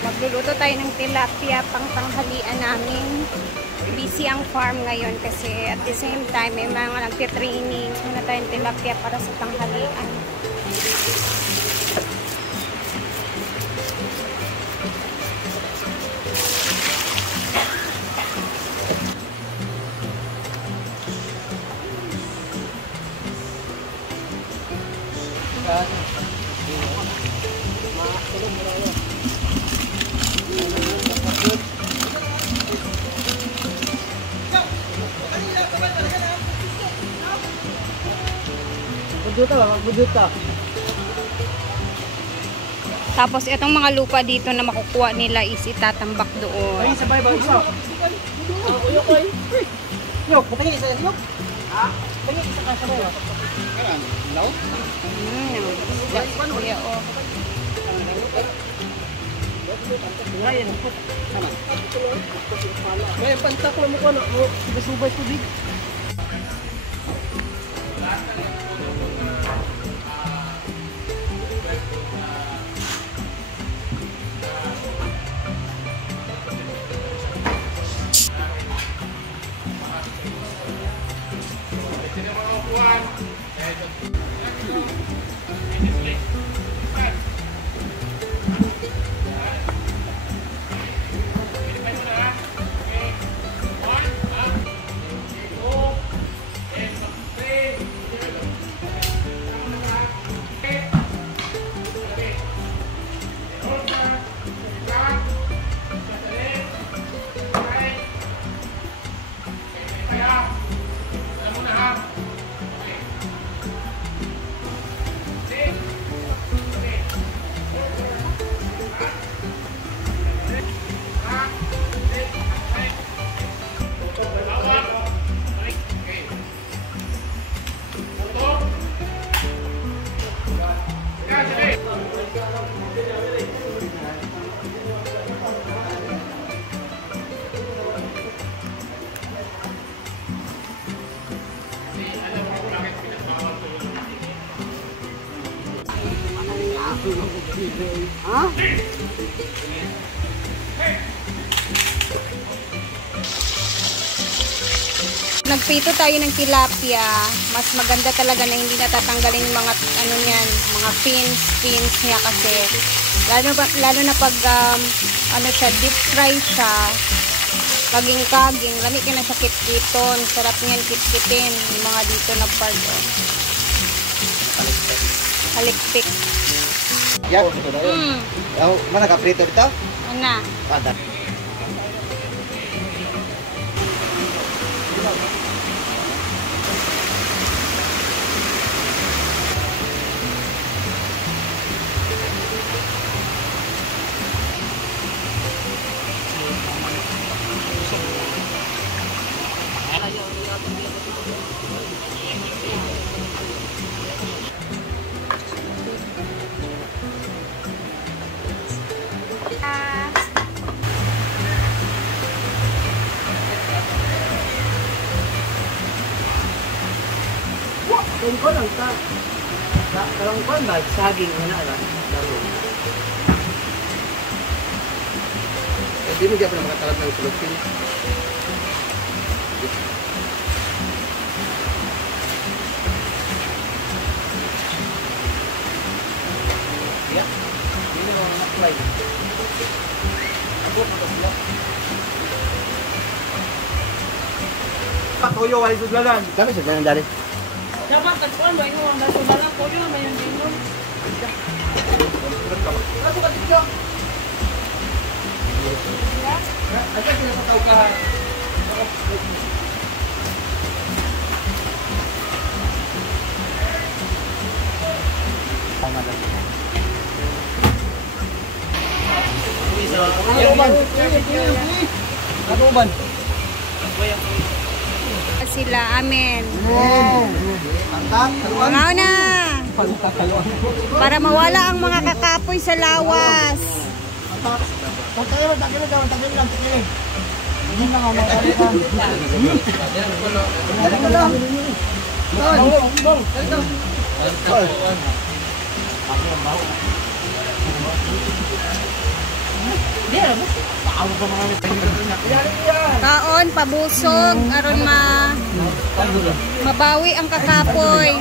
Magluluto tayo ng tilapia pang tanghalian namin. Busy ang farm ngayon kasi at the same time may mga nagtitraining. Muna tayong tilapia para sa tanghalian. Tapos itong mga lupa dito na makukuha nila is itatambak doon. Ay, sabay ba isa? Uyok ko. Yok, patingin isa yok. Ha? Patingin isa ka sabay. Karan, law? Kuya oh. Ngayon, sana. May pantak mo ko no, subay tubig. Ha? Nagprito tayo ng tilapia. Mas maganda talaga na hindi natatanggalin yung mga ano niyan, mga fins niya kasi lalo na pag ano siya, deep fry siya. Kaging-kaging, lami ka na siya kitkiton. Sarap niyan kitkitin yung mga dito na part. Halikpik. Yan, ito na yun. Mana ka prito dito? Ano? Padat. Tungkol lang sa karangkuan ba? Saging na lang. Hindi mo diya pa makatalap ng sulupin. Ya, ini orang apply. Aku mau siap. Patuyo wali sudlanan. Kami sudlanan dari. Dapat tagpuan ba yung mga subalang ko yun, may yung dinon. Kaso ka dito. Ito pinapataw ka. Ano ba? Sila, amen. Tantang. Ngaw na! Para mawala ang mga kakapoy sa lawas. Tantang, tantang. Hindi na nga makalitan. Bong. Dito. Yeah, paano pa mga Kaon, pabusog, aron mabawi ang kakapoy.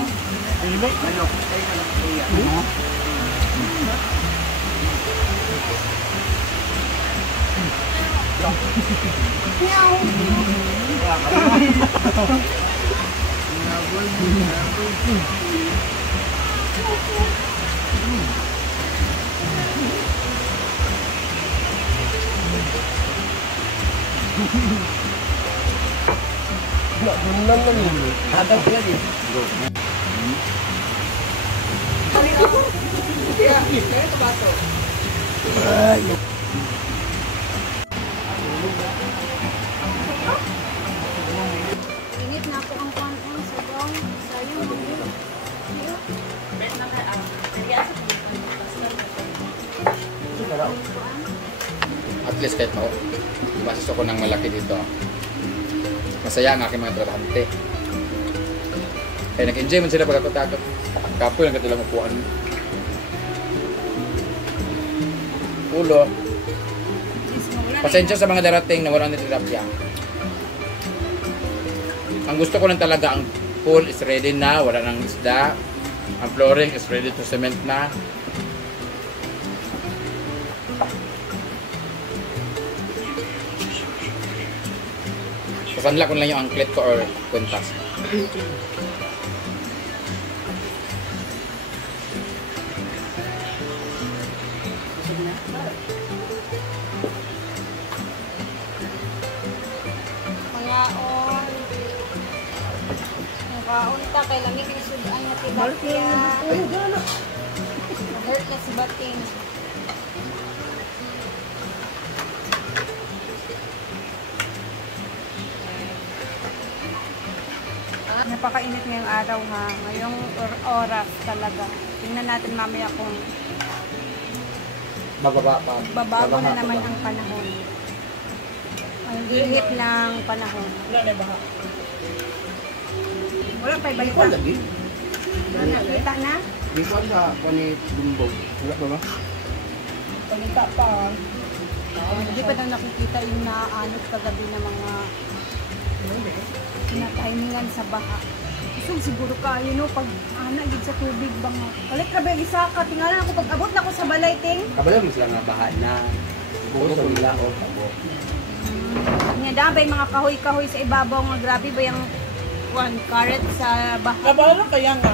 Init na ako ang kuwan sa gawang sayang. At least kahit ako, ibasis ako ng malaki dito. Masaya ang aking mga trabahante. Kaya nag-enjoy man sila pagkakatakot. Kapoy lang katilang upuan. Ulo. Pasensya sa mga darating na walang nitilapya. Ang gusto ko lang talaga, ang pool is ready na, wala nang isda. Ang flooring is ready to cement na. Sasanla ko lang yung anklet ko or kwintas. Kaon ta kay lamig ni sudan nga tilapia. Hurt na si bating. Napakainit ngayong araw ha. Ngayong oras talaga. Tingnan natin mamaya kung babago na naman ang panahon. Ang init ng panahon. Wala na baha. Wala pa Hindi ibalik ko pa. lagi. Nakita na? Hindi ko sa panit bumbog. Wala ba ba? Panita pa. Hindi pa daw nakikita yung naanot kagabi na mga tinatimingan sa baha. So, siguro kayo no, pag gid sa tubig ba nga. Kalit ka ba yung isa ka? Tingnan ako, pag abot na ako sa balay, ting. Kabalo mo sila nga bahan na. Buo sa mula o tabo. Nga daan ba yung mga kahoy-kahoy sa ibabaw nga grabe ba yung karet sa baha? Kabalo kaya nga.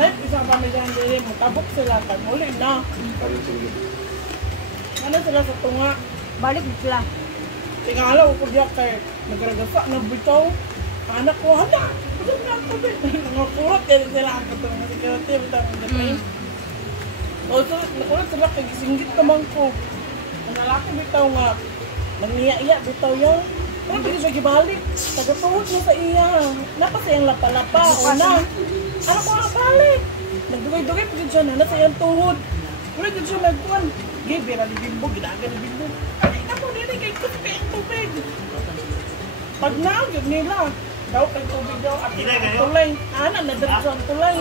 Dahil isang pamilyang dili mo, tabok sila kan. Uli na. Parang sige. Ano sila sa tunga? Balik sila. Tingalaw ko diya kay nagragasa na bitaw. Anak ko, hala! Ito na ang tubig. Nangakurot kaya sila ang katong security. Bitaw ng dapay. O so, nakurot sila kay gisinggit naman ko. Ang lalaki bitaw nga. Nangiya-iya bitaw yung. Pero hindi siya gibalik. Tagatuhod mo sa iya. Napasayang lapa-lapa. O na. Ano ko nga balik? Nagdugay-dugay pa siya na. Nasa iyang tuhod. Wala din siya magkuhan. Gabi na ni Bimbo. Ginaga ni Bimbo. Ay, ako nila kay kuspi ang tubig. Pag naagad nila. Daw kay tubig daw. At tulay. Anak na dito ang tulay.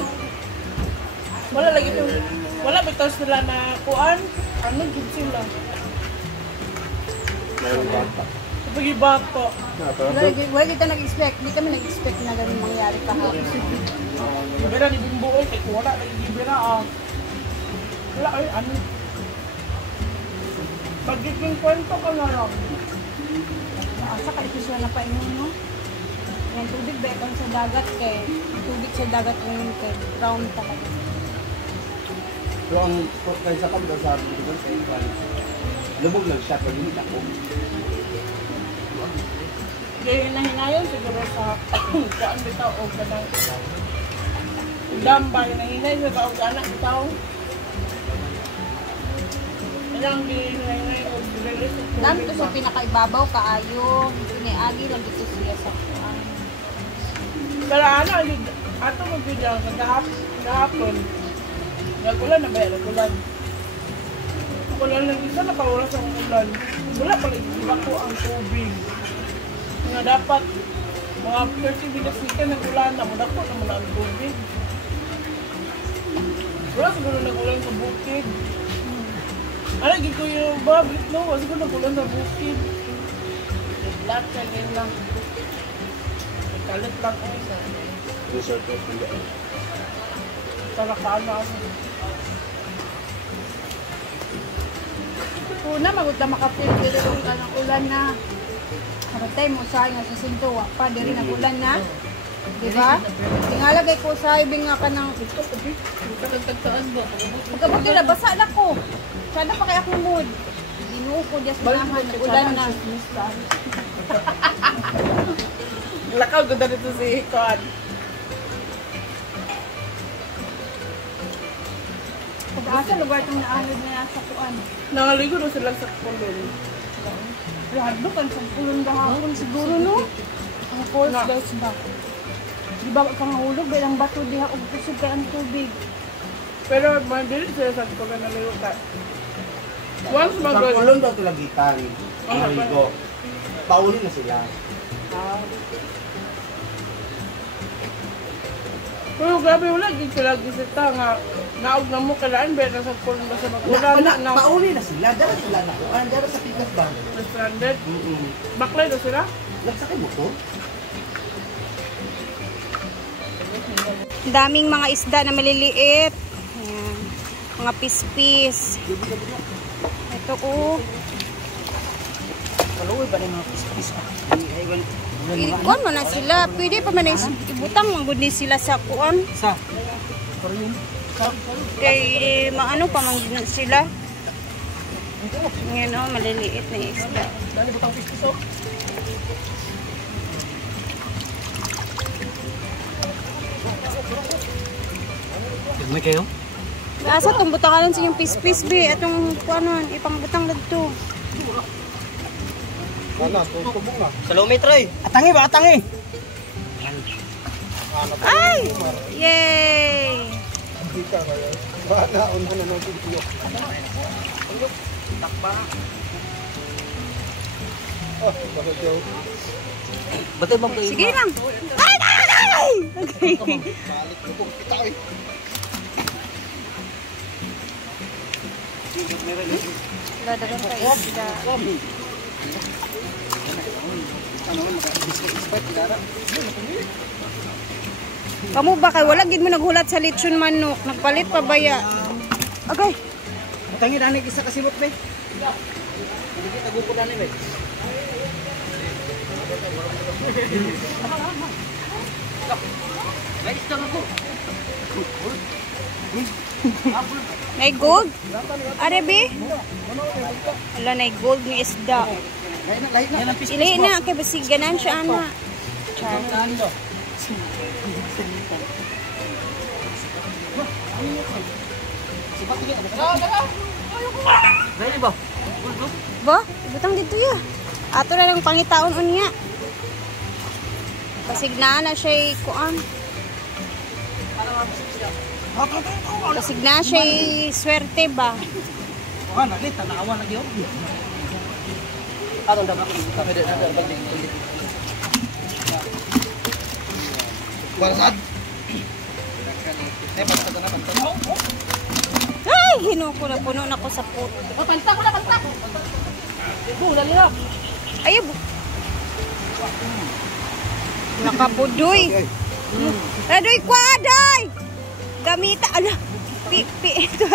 Wala lagi ito. Wala bitaw sila na kuhan. Ano yun sila? Mayroong bata. Pagi bato. Wala kita nag-expect. Hindi kami nag-expect na ganun mangyari kahapon. Gibira ni Bimbo eh. Kaya wala lagi gibira ah. Wala ay ano. Pagiging kwento ka na lang. Asa ka ito sila na painom, no? Yung tubig ba ito sa dagat kay ang tubig sa dagat ngayon kay brown talaga. Pero ang kaya sa kabila sa dito sa ikan. Lubog lang siya pag hindi ako. Kaya hinayon siguro sa kuan bitaw o kanang dam ba hinahinay sa kaog anak bitaw. Ilang hinahinay o release sa tubig Dami to sa ba? pinakaibabaw kaayo, siniagi lang dito siya sa kuan. Pero ano, ato magbigyan kahapon. Nagulan na ba yan? Nagulan. Nagulan lang isa na pauras ang ulan. Wala pala iba ko ang tubig. Nga dapat Mga 30 minutes ka nagulan na muna ko naman ang tubig. Wala siguro nagulan sa bukid. Ano, ko yung bablit no? Wala siguro nagulan sa bukid. Lahat ka lang. Kalit lang ko isa. Resort of the Tarakana ako. Una, magod na makapil dito yung kanang ulan na. Karatay mo sa nga sa sintuwa pa, diri na ulan na. Diba? Tingalagay ko sa ibing nga ka ng... Tagtagtaan ba? Pagkabot nila, basa na ko. Sana pa kaya akong mood. Dinuo ko diya sa naman, ulan na. Lakaw ko dito si Ikon. Pag-asa lugar itong naanod na nasa kuan. Nangaligo na sila sa kulon. Lalo kan sa kulon gahapon siguro no? Ang falls guys ba? Di ba kang hulog dahil ang bato diha og kusog kay ang tubig. Pero mandili sila sa kulon na ligo ka. Once Sa mag- kulon daw tulagitan. Marigo. Pauli na sila. Pero grabe wala gid sila gisita nga naog na mo kailangan ba na sa kulon ba sa magulan na Pauli na sila. Dara sila na. Dara sa pikas ba? stranded. Baklay na sila. Nagsakay mo to? Daming mga isda na maliliit. Ayan. Mga pispis. Ito ko. Kaluoy ba rin mga pispis ka? Ikon mo na sila. Pwede pa man na ibutang mangguni sila sa kuan. Sa? Pero yun? Kay maano pa man sila. Ngayon o, maliliit na isda. Dali butang pispis o? May kayo? Asa itong butangalan sa yung pispis be. Itong kuanon, ipangbutang dito. Wala, tubog na. Sa low-meter Atangi ba? Atangi! Ay! Yay! Hindi ka kaya. Baka una na ng video. Takpa. Oh, bakit yun? Ba't yung mga Sige lang. Ay! Ay! Okay. Balik ko kung kita eh. Ladagan pa isda. Kamu ba kay wala gid mo naghulat sa lechon manok? Nagpalit pa ba ya? Okay. Atangi dani isa kasimot be. Hindi kita gupo dani be. Guys, tama ko. May gold? Are be? Wala na gold ni isda. Lahit na. Yan ang pispis Ili na kay basig ganan siya ana. Char. Dali ba? Ba? Ibutang dito ya. Ato na lang pangitaon unya. Basig na siya kuan. Basig na siya swerte ba? Oh, nalit tanawa lagi yo. Aron dapat pwede na balik. Barasad. Ay, hinuko na puno na ko sa puto. Oh, panta ko na, panta ko. Dula nila. Ay, nakabudoy. Radoy kwaday. Gamita, ala. Pi, ito.